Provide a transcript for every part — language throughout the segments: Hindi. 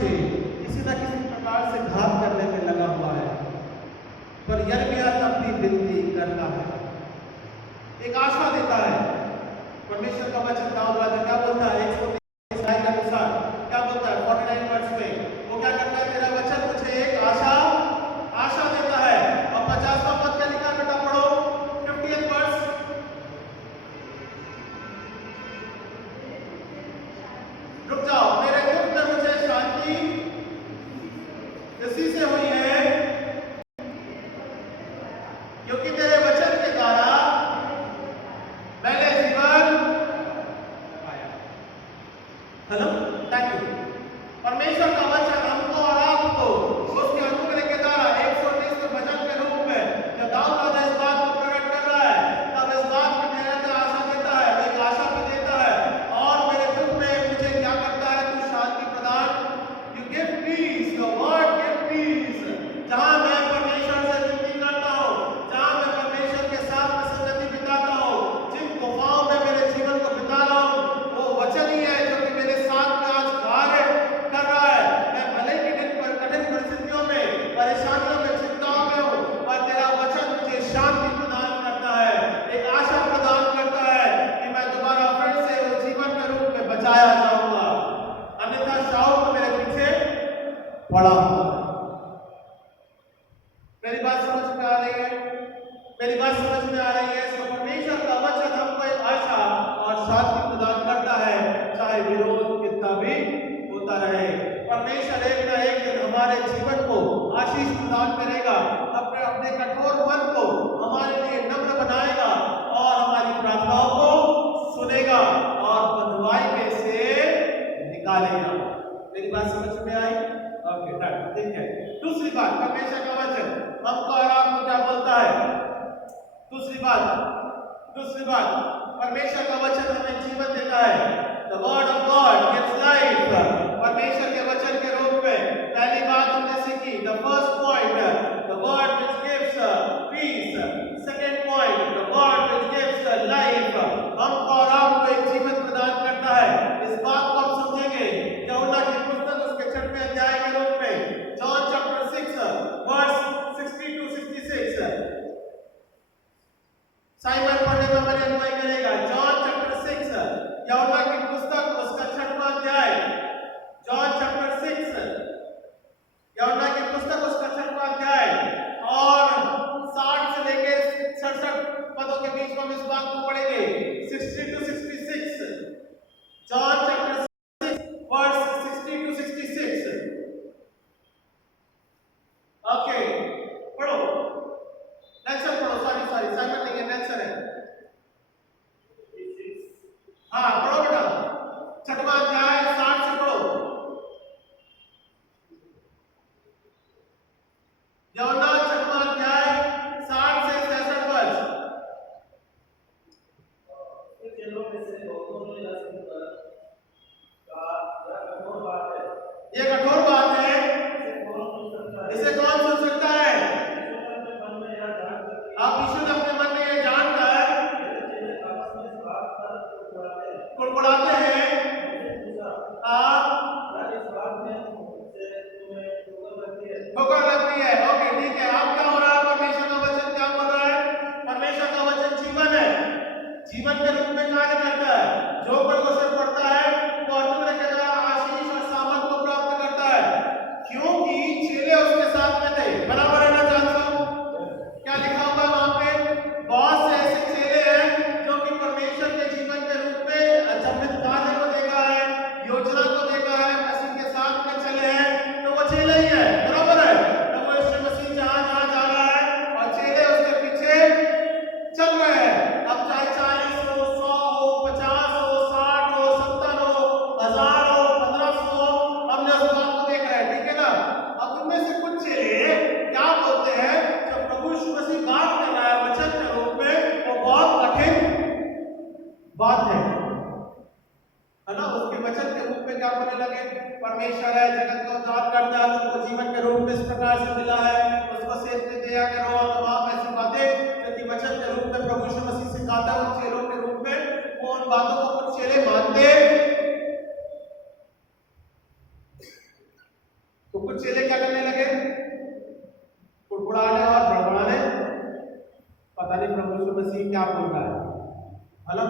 से किसी न किसी प्रकार से घात करने में लगा हुआ है, पर यिर्मयाह तब भी विनती करता है, एक आशा देता है। परमेश्वर का वचन दाऊद राजा क्या बोलता है? 123 के अनुसार क्या बोलता है? 49 वर्ष में वो क्या करता है? तेरा वचन मुझे एक आशा देता है। और 50वां पद क्या लिखा है बेटा? पढ़ो 50th वर्ष। रुक जाओ। मेरे दुख में मुझे शांति इसी से हुई है, क्योंकि तेरे वचन के द्वारा मैंने जीवन पाया। Hello, thank you. परमेश्वर का वचन हमको और आपको उसके अनुग्रह के द्वारा 119 के भजन के रूप में जब दाऊद राजा इस बात को प्रकट कर रहा है, तब इस बात में ठहरने आशा देता है, एक आशा भी देता है। और मेरे दुख में मुझे क्या करता है? तू शांति प्रदान, you give piece, the word give piece. जहां मैं परमेश्वर से विनती करता हूं, जहां मैं परमेश्वर के साथ में संगति बिताता हूं, जिन गुफाओं में मेरे जीवन को बिता रहा हूं, वो वचन ही है जो कि मेरे साथ में आज कार्य कर रहा है। मैं भले ही कठिन परिस्थितियों में, परेशानियों में, चिंताओं में हूं, पर तेरा वचन मुझे शांति प्रदान करता है, एक आशा प्रदान करता है कि मैं दोबारा फिर से उस जीवन के रूप में बचाया जाऊंगा, अन्यथा शाऊल तो मेरे पीछे पड़ा हुआ। मेरी बात समझ में आ रही है? मेरी बात समझ में आ रही है? तो परमेश्वर का वचन हमको एक आशा और शांति प्रदान करता है, चाहे विरोध कितना भी होता रहे। परमेश्वर एक ना एक दिन हमारे जीवन को आशीष प्रदान करेगा, अपने कठोर मन को हमारे लिए नम्र बनाएगा और हमारी प्रार्थनाओं को सुनेगा और बंधुआई में से निकालेगा। मेरी बात समझ में आई? ओके, ठीक है। दूसरी बात, परमेश्वर का वचन हमको और आपको क्या बोलता है? दूसरी बात, परमेश्वर का वचन हमें जीवन देता है। The word of God gives life। परमेश्वर के वचन के रूप में पहली बात हमने सीखी, the first point, the word which gives peace। second point, the word which gives life। हमको और आपको एक जीवन प्रदान करता है। इस बात को हम समझेंगे यूहन्ना की पुस्तक उसके 6वें अध्याय के रूप में, John chapter 6 verse 60 to 66। Simon पढ़ने में हमारी अगुवाई करेगा। जॉन चैप्टर 6, यूहन्ना की पुस्तक उसका 6वां अध्याय, जॉन चैप्टर 6, यूहन्ना की पुस्तक उसका 6वां अध्याय और 60 से लेकर 67 पदों के बीच में हम इस बात को पढ़ेंगे। 60 to 66, John chapter 6 verse 60 to 66। Okay, पढ़ो। नेल्सन पढ़ो। सॉरी साइमन नहीं है, नेल्सन है। हाँ, पढ़ो बेटा। 6वां अध्याय 60 से पढ़ो। यूहन्ना 6वां अध्याय 60 से 66 वर्ष। ये कठोर बात है, इसे कौन सुन सकता है? आप यीशु ने अपने मन में ये जानकर कुड़कुड़ाते हैं। ठोकर लगती है। ओके, ठीक है। अब क्या हो रहा है? परमेश्वर का वचन क्या बोल रहा है? परमेश्वर का वचन जीवन है, जीवन के रूप में कार्य करता है। जो कोई उसे पढ़ता है वो अनुग्रह के द्वारा आशीष और सामर्थ को प्राप्त करता है, क्योंकि चेले उसके साथ में थे। बराबर है ना जानसो? क्या लिखा हुआ है वहां पे? बहुत से ऐसे चेले हैं जो कि परमेश्वर के जीवन के रूप में अचंभित कार्य को देखा है, योजना को देखा है, मसीह के साथ में चले हैं, तो वो चेले ही है। बराबर है? तो वो यीशु मसीह जहां जहां जा रहा है और चेले उसके पीछे चल रहे हैं। अब चाहे 40 हो, 100 हो, 50 हो, 60 हो, 70 हो, 1000 हो, 1500 हो, हमने उस बात को देख रहे हैं। ठीक है ना? अब उनमें से कुछ चेले क्या बोलते हैं? जब प्रभु यीशु मसीह बात कर रहा है वचन के रूप में, वो बहुत कठिन बात है ना? उसके वचन के रूप में क्या बोलने लगे? परमेश्वर है, जगत का उद्धार करता है, उसको जीवन के रूप में इस प्रकार से मिला है, उसको सेव में दिया करो और तमाम ऐसी बातें जो कि वचन के रूप में प्रभु यीशु मसीह सिखाता है उन चेलों के रूप में, वो उन बातों को कुछ चेले मानते तो कुछ चेले क्या करने लगे, कुड़कुड़ाने और बड़बड़ाने, पता नहीं प्रभु यीशु मसीह क्या बोल रहा है ना।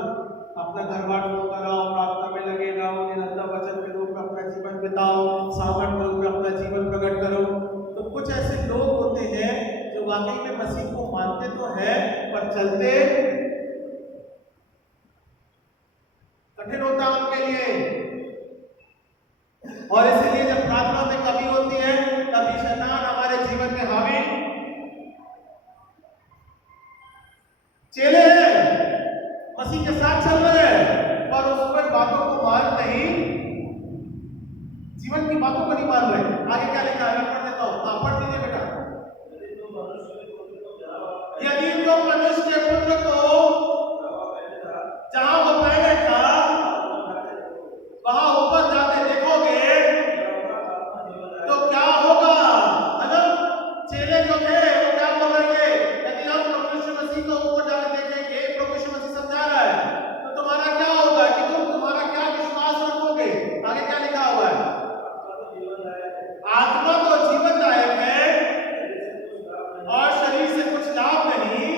अपना घर बार कराओ, प्रार्थना में लगे रहो, निरंतर वचन के रूप में अपना जीवन बिताओ, सामर्थ के रूप में अपना जीवन प्रकट करो। तो कुछ ऐसे लोग होते हैं जो वाकई में मसीह को मानते तो है पर चलते कठिन होता है उनके लिए। और इसलिए जब प्रार्थना में कमी होती है तभी शैतान हमारे जीवन में हावी। चेले हैं, मसीह के साथ चल रहे हैं पर उस पर बातों को मान नहीं, जीवन की बातों को नहीं मान रहे। आगे क्या लिखा है, मैं पढ़ देता हूं, पढ़ दीजिए बेटा। यदि तो मनुष्य के पुत्र को जहां वो पहले था वहां ऊपर जाते देखोगे तो क्या होगा, है ना। चेले जो थे वो क्या बोल रहे थे, यदि हम प्रभु यीशु मसीह को ऊपर जाते देखेंगे, प्रभु यीशु मसीह समझा रहा है, तो तुम्हारा क्या होगा, कि तुम्हारा क्या विश्वास रखोगे। आगे क्या लिखा हुआ है, आत्मा तो जीवनदायक है और शरीर से कुछ लाभ नहीं।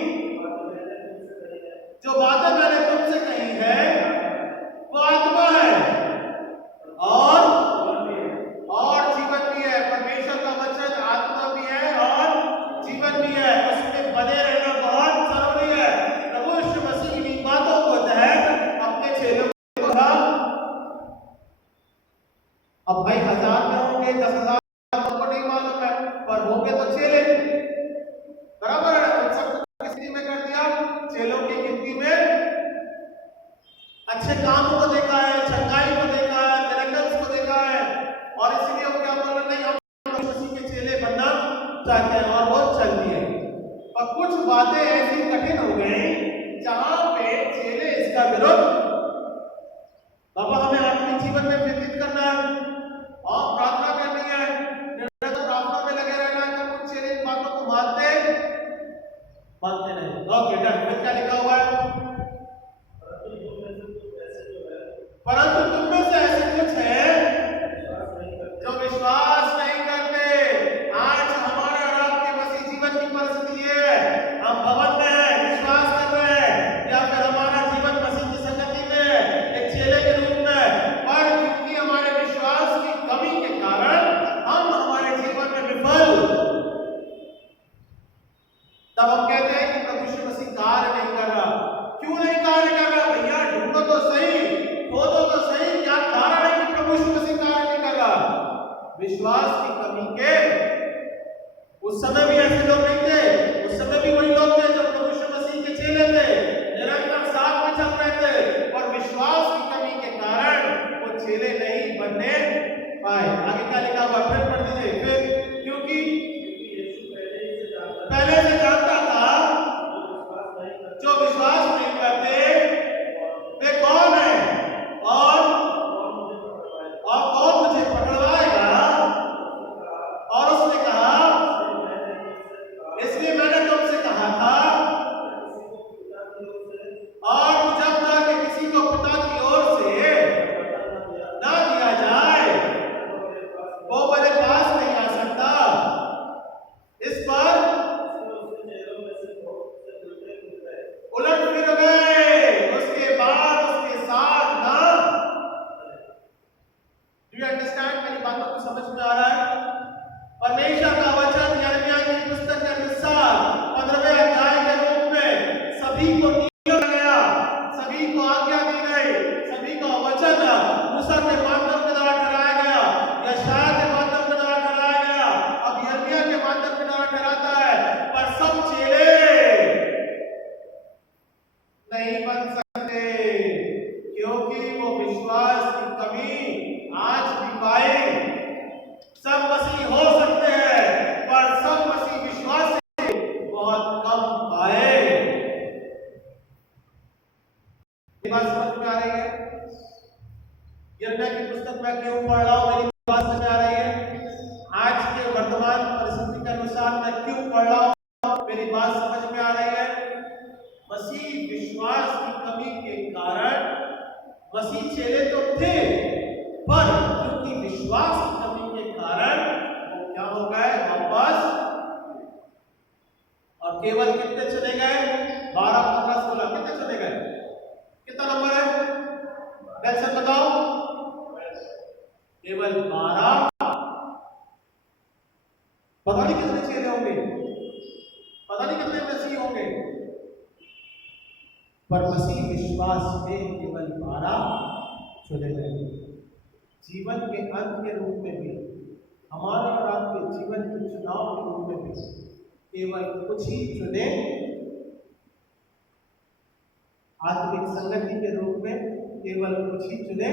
जो बातें मैंने तुमसे कही है वो आत्मा है और जीवन भी है। परमेश्वर का वचन आत्मा भी है और जीवन भी है, उसमें बने रहना बहुत जरूरी है। प्रभु यीशु मसीह की बातों को तहत अपने चेलों को कहा। अब भाई 1000 में होंगे, 10,000 को नहीं मालूम है, पर होंगे तो चेले, बराबर है। उन सबको किस में कर दिया, चेलों की गिनती में अच्छे कामों को देखा है, चंगाई को देखा है, मिरेकल्स को देखा है, और इसलिए वो क्या बोल रहे हैं, हम मसीह के चेले बनना चाहते हैं और वो चलती है। और कुछ बातें ऐसी कठिन हो गई जहां पे चेले इसका विरोध, बाबा हमें अपने जीवन में व्यतीत करना है और प्रार्थना करनी है, निरंतर प्रार्थना में लगे रहना है, तो कुछ चेले इन बातों को मानते नहीं। Okay done. फिर क्या लिखा हुआ है, परंतु तुम में से ऐसे कुछ है जो विश्वास नहीं करते। आज हमारे और आपके मसीह जीवन की परिस्थिति है, हम भवन में हैं, विश्वास कर रहे हैं, या फिर हमारा जीवन मसीह की संगति में है, एक चेले के रूप में, पर क्योंकि हमारे विश्वास की कमी के कारण हम हमारे जीवन में विफल, तब हम कहते हैं कि प्रभु यीशु मसीह कार्य नहीं कर रहा। क्यों नहीं कार्य कर रहा भैया, ढूंढो तो सही, खोदो तो सही, क्या कारण है कि प्रभु यीशु मसीह कार्य नहीं कर रहा। विश्वास की कमी के, उस समय भी ऐसे लोग नहीं थे, उस समय भी वही लोग थे जो प्रभु यीशु मसीह के चेले थे, निरंतर साथ में चल रहे थे, और विश्वास की कमी के कारण वो चेले नहीं बनने पाए। आगे क्या लिखा हुआ, फिर पढ़ दीजिए। फिर क्योंकि पहले से जानता था जो विश्वास नहीं करते वे कौन है और कौन मुझे पकड़वाएगा। और उसने कहा, इसलिए मैंने तुमसे कहा था, और जब तक किसी को पिता की ओर से ना दिया जाए वो मेरे पास नहीं आ सकता। इस पर उलट फिर गए, उसके बाद उसके साथ ना। Do you understand? मेरी बातों को समझ में आ रहा है। परमेश्वर का वचन यिर्मयाह की पुस्तक के अनुसार 15वें अध्याय के रूप में सभी को दिया गया, सभी को आज्ञा दी गई, सभी का वचन मूसा के माध्यम के द्वारा ठहराया गया, यशायाह के माध्यम के द्वारा ठहराया गया, अब यिर्मयाह के माध्यम के द्वारा ठहराता है। पर सब चेले नहीं बन सकते क्योंकि वो विश्वास की कमी आज भी पाए। सब मसीह हो सकते हैं पर सब मसीह विश्वास से बहुत कम पाए। बात समझ में आ रही है? यिर्मयाह की पुस्तक में क्यों पढ़ रहा हूं, मेरी बात समझ में आ रही है? आज के वर्तमान परिस्थिति के अनुसार मैं क्यों पढ़ रहा हूं, मेरी बात समझ में आ रही है? मसीह विश्वास की कमी के कारण, मसीह चेले तो थे पर क्योंकि विश्वास की कमी के कारण केवल कितने चुने गए? 12, 15, 16 कितने चुने गए? कितना नंबर है? कैसे बताओ? केवल 12। पता नहीं कितने चेले होंगे, पता नहीं कितने मसीह होंगे, पर मसीह विश्वास में केवल 12 चुने गए। जीवन के अंत के रूप में भी, हमारे और आपके जीवन के चुनाव के रूप में भी केवल कुछ ही चुने, आत्मिक संगति के रूप में केवल कुछ ही चुने।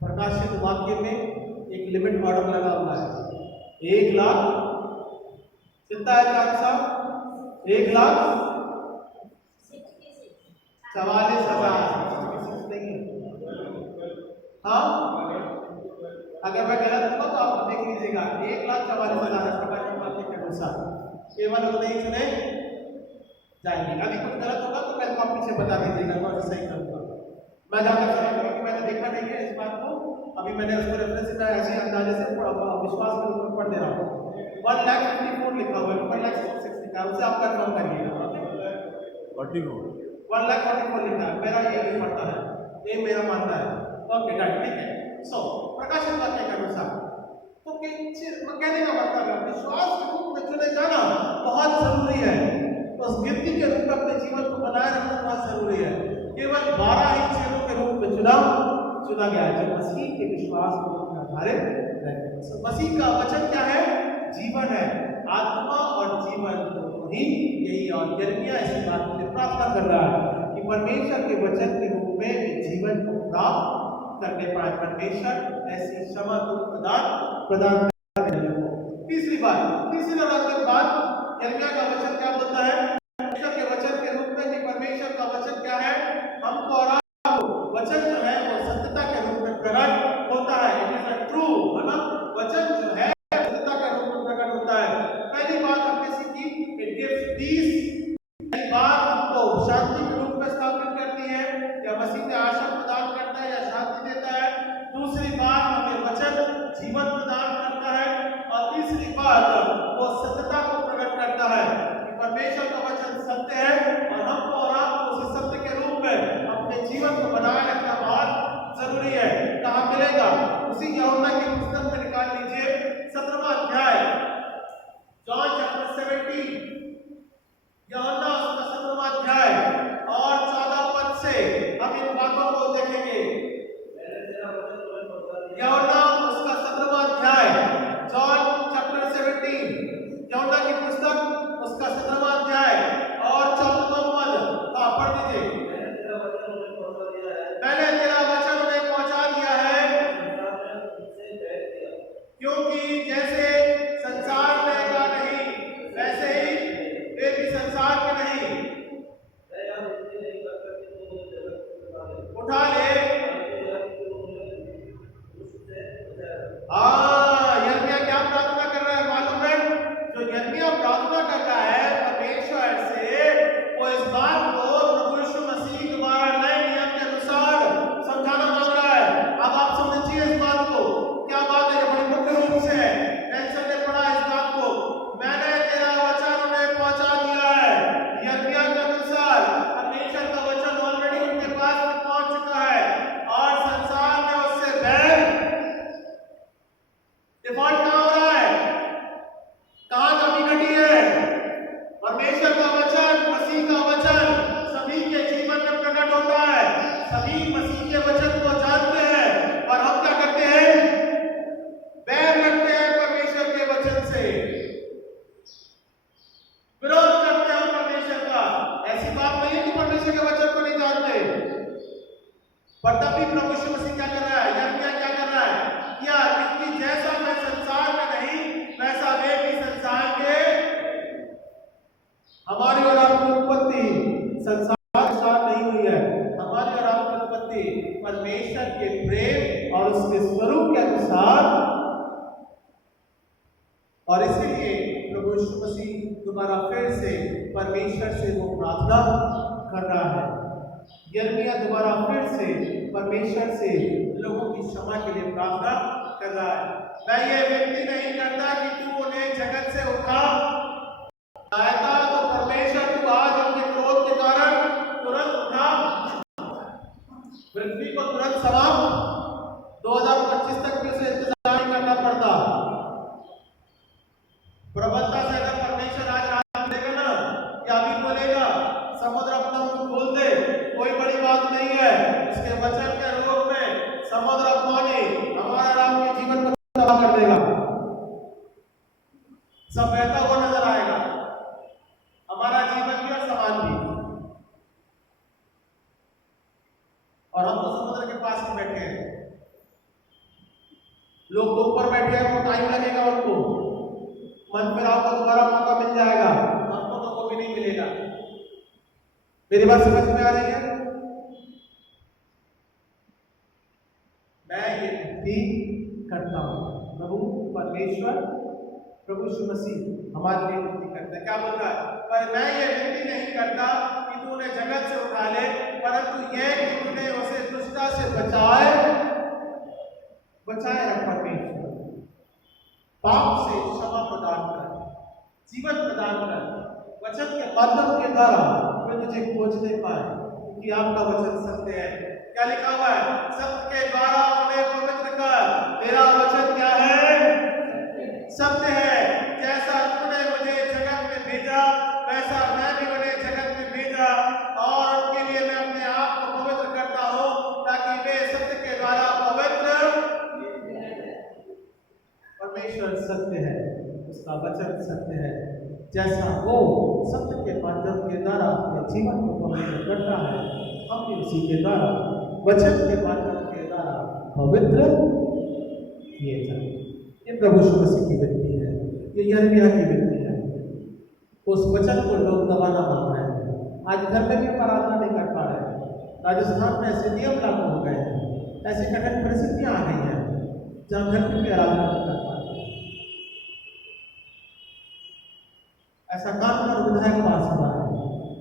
प्रकाशित वाक्य में एक लिमिट ऑर्डर लगा हुआ है, 1 लाख कितना है साहब? 1,44,000 नहीं है। हाँ, अगर मैं गलत हूँ तो आप देख लीजिएगा। 1,44,000 प्रकाशित वाक्य के अनुसार केवल उतने ही चुने जाएंगे। अभी कुछ गलत होगा तो मैं आप पीछे बता दीजिएगा, मैं सही करूंगा। मैं ज्यादा समय क्योंकि मैंने देखा नहीं है इस बात को, अभी मैंने उसको रेफरेंस का ऐसे अंदाजे से विश्वास के ऊपर पढ़ दे रहा हूँ। 1,54,000 लिखा हुआ है, 1,46,000 लिखा है, उसे आप कंफर्म करिएगा। 1,44,000 लिखा है, मेरा ये भी पढ़ता है, ये मेरा मानना है। ओके डन, ठीक है। सो प्रकाशित वाक्य के अनुसार तो कहने का मतलब है विश्वास के रूप में चुने जाना बहुत जरूरी है। उस गिनती के रूप में अपने जीवन को बनाए रखना बहुत जरूरी है। केवल 12 ही चेलों के रूप में चुना गया है जो मसीह के विश्वास को आधारित रहते हैं। मसीह का वचन क्या है? जीवन है। आत्मा और जीवन दोनों ही यही, और यिर्मयाह इस बात के लिए प्रार्थना कर रहा है कि परमेश्वर के वचन के रूप में जीवन को प्राप्त करने पाए। परमेश्वर ऐसी क्षमा को प्रदान करें। तीसरी नवरात्रि बाद यिर्मयाह का वचन क्या बोलता है? परमेश्वर के वचन के रूप में कि परमेश्वर का वचन क्या है? हमको और वचन जो है वो सत्यता के रूप में प्रकट होता है। इट इज अ ट्रू, है ना? वचन जो है सत्यता के रूप में प्रकट होता है। पहली बात हमने सीखी, इट गिव्स पीस। पहली बात हमको शांति के रूप में स्थापित करती है, या मसीह ने आशा प्रदान करता है या शांति देता है। दूसरी बात हमें वचन जीवन प्रदान करता है, और तीसरी बात वो सत्यता को प्रकट करता है कि परमेश्वर का वचन सत्य है, और हमको और आपको उस सत्य के रूप में अपने जीवन को बनाए रखना बहुत जरूरी है। कहाँ मिलेगा? उसी यूहन्ना की पुस्तक में निकाल लीजिए 17वां अध्याय, जॉन चैप्टर 17, यूहन्ना उसका 17वां अध्याय और 14 पद से हम इन बातों को देखेंगे। यूहन्ना उसका 17वां अध्याय, जॉन चैप्टर 17, यूहन्ना की पुस्तक उसका 17वां अध्याय और 14वां पद। पढ़ दीजिए। मैंने तेरा वचन उन्हें पहुंचा दिया है, क्योंकि जैसे संसार में का नहीं, वैसे ही वे भी संसार के नहीं। उठा ले। यिर्मयाह क्या प्रार्थना कर रहा है मालूम है? जो यिर्मयाह प्रार्थना कर रहा है परमेश्वर से, वो इस बात को प्रभु यीशु मसीह द्वारा नए नियम के अनुसार समझाना मांग रहा है। अब आप समझिए इस बात को, क्या बात है? बड़ी मुख्य रूप से टेंशन ने पड़ा इस बात को। मैंने तेरा वचन उन्हें पहुंचा दिया है। यिर्मयाह के अनुसार परमेश्वर का वचन ऑलरेडी उनके पास पहुंच चुका है, और संसार में उससे बैर डिफॉल्ट कहां हो रहा है? कहां कमी घटी है? परमेश्वर का वचन, मसीह का वचन सभी के जीवन में प्रकट होता है। सभी मसीह के वचन को जानते हैं, और हम क्या करते हैं? बैर रखते हैं परमेश्वर के वचन से, विरोध करते हैं परमेश्वर का। ऐसी बात नहीं है कि परमेश्वर के वचन को नहीं जानते, पर तब भी प्रभु यीशु मसीह क्या कर रहा है? यिर्मयाह क्या कर रहा है? क्या कि जैसा मैं संसार में नहीं, वैसा वे भी संसार के। हमारी और आपकी उत्पत्ति संसार के साथ नहीं हुई है। हमारी और आपकी उत्पत्ति परमेश्वर के प्रेम और उसके स्वरूप के अनुसार, और इसलिए प्रभु यीशु मसीह दोबारा फिर से परमेश्वर से वो प्रार्थना कर रहा है। यिर्मयाह दोबारा फिर से परमेश्वर से लोगों की क्षमा के लिए प्रार्थना कर रहा है। मैं ये विनती नहीं करता कि तू उन्हें जगत से उठा, सहायता पड़ता। प्रबलता से अगर परमेश्वर आज रात में देगा ना, या अभी बोलेगा समुद्र अपना मुंह खोल दे, कोई बड़ी बात नहीं है। इसके वचन के रूप में समुद्र अपमानी हमारा राम के जीवन को तबाह कर देगा, सब बहता हुआ नजर आएगा, हमारा जीवन भी और समाज भी। और हम तो समुद्र के पास में बैठे हैं, लोग तो ऊपर बैठे हैं, वो टाइम लगेगा, उनको मन फिराव का दोबारा मौका मिल जाएगा, हमको तो वो भी नहीं मिलेगा। मेरी बात समझ में आ रही है? मैं ये विनती करता हूं, प्रभु परमेश्वर, प्रभु यीशु मसीह हमारे लिए विनती करता है। क्या बोलता है? पर मैं ये विनती नहीं करता कि तू उन्हें जगत से उठा ले, परंतु ये कि उन्हें उसे दुष्टता से बचाए रख परमेश्वर। पाप से क्षमा प्रदान कर, जीवन प्रदान कर, वचन के माध्यम के द्वारा वे तुझे खोजने पाए, क्योंकि आपका वचन सत्य है। क्या लिखा हुआ है? सत्य के द्वारा उन्हें पवित्र कर। तेरा वचन क्या है? सत्य है। जैसा तूने मुझे जगत में भेजा, वैसा मैं भी उन्हें जगत में भेजा, और उनके लिए मैं अपने आप को पवित्र करता हूं, ताकि वे सत्य के द्वारा पवित्र। परमेश्वर सत्य है, उसका वचन सत्य है। जैसा वो सत्य के माध्यम के द्वारा अपने जीवन को पवित्र करता है, हम भी उसी के द्वारा वचन के माध्यम के द्वारा पवित्र किए जाए। ये प्रभु यीशु मसीह की विनती है, ये यिर्मयाह की विनती है। उस वचन को लोग दबाना मांग रहे हैं। आज घर में भी आराधना नहीं कर पा रहे हैं। राजस्थान में ऐसे नियम लागू हो गए हैं, ऐसी कठिन परिस्थितियां आ गई हैं जहां घर में भी आराधना नहीं कर पा रहे। ऐसा कानून और विधायक पास हुआ है,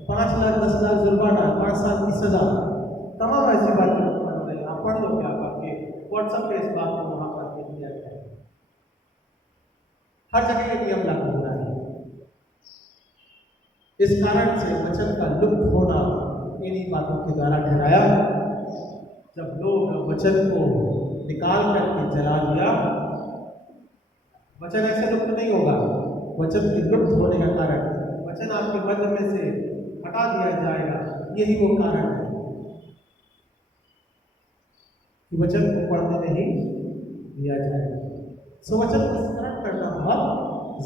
5 लाख 10 लाख जुर्माना, 5 साल की सजा, तमाम ऐसी बातें पढ़ रहे हैं। आप पढ़ लो, क्या आपके व्हाट्सएप पे इस बात को वहां पर दिया गया है। हर जगह के नियम लागू हो रहा है। इस कारण से वचन का लुप्त होना इन्हीं बातों के द्वारा ठहराया। जब लोग वचन को निकाल करके जला दिया, वचन ऐसे लुप्त नहीं होगा। वचन के लुप्त होने का कारण, वचन आपके मध्य में से हटा दिया जाएगा, यही वो कारण है कि वचन को पढ़ने नहीं दिया जाएगा। सो वचन को स्मरण करना बहुत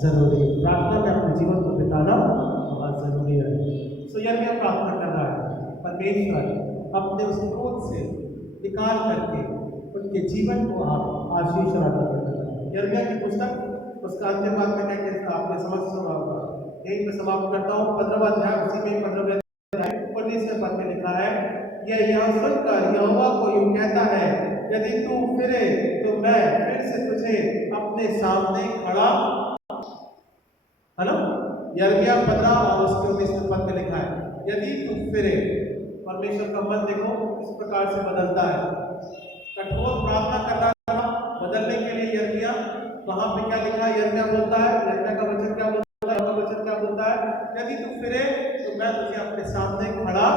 जरूरी है। प्रार्थना में अपने जीवन को बिताना बहुत जरूरी है। सो यिर्मयाह प्रार्थना कर रहा है, परमेश्वर अपने उस क्रोध से निकाल करके उनके जीवन को आप आशीष और आदर करना। यिर्मयाह की पुस्तक उसका अंतिम बात में क्या आपने समझ सुना होगा। यहीं पे समाप्त करता हूँ। 15वां अध्याय, उसी में 15वें अध्याय 19वें पद में लिखा है, यह सुनकर यहोवा को यूं कहता है, यदि तू फिरे तो मैं फिर से तुझे अपने सामने खड़ा। हेलो, यिर्मयाह 15 और उसके 19वें पद में लिखा है, यदि तू फिरे। परमेश्वर का मन देखो किस प्रकार से बदलता है। कठोर प्रार्थना करना था बदलने के लिए यिर्मयाह, वहां पे क्या लिखा है? यिर्मयाह बोलता है, यिर्मयाह का वचन क्या बोलता है? का वचन क्या बोलता है? यदि तू फिरे तो मैं तुझे अपने सामने खड़ा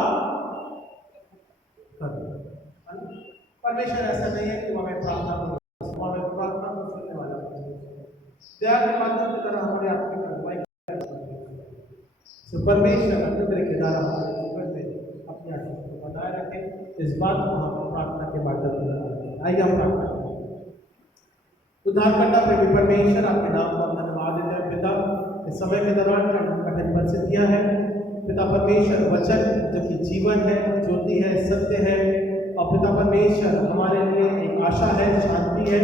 कर दूंगा। परमेश्वर ऐसा नहीं है कि हमें प्रार्थना को सुनने वाला दया के माध्यम की तरह हमारे आपकी अगुवाई तो परमेश्वर अपने तरीके द्वारा हमारे जीवन में अपने आशीष को बनाए रखें। इस बात को हम प्रार्थना के माध्यम से आइए हम प्रार्थना करें। उद्धारकर्ता प्रभु परमेश्वर, आपके नाम का धन्यवाद देते हैं पिता। इस समय के दौरान कठिन परिस्थितियां हैं पिता परमेश्वर, वचन जो कि जीवन है, ज्योति है, सत्य है, और पिता परमेश्वर हमारे लिए एक आशा है, शांति है।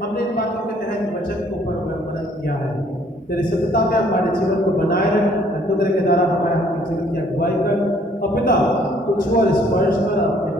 हमने इन बातों के तहत वचन को मनन किया है। तेरी सत्यता में हमारे जीवन को बनाए रख, पुत्र के द्वारा हमारे जीवन की अगुवाई कर, और पिता कुछ और स्पर्श कर अपने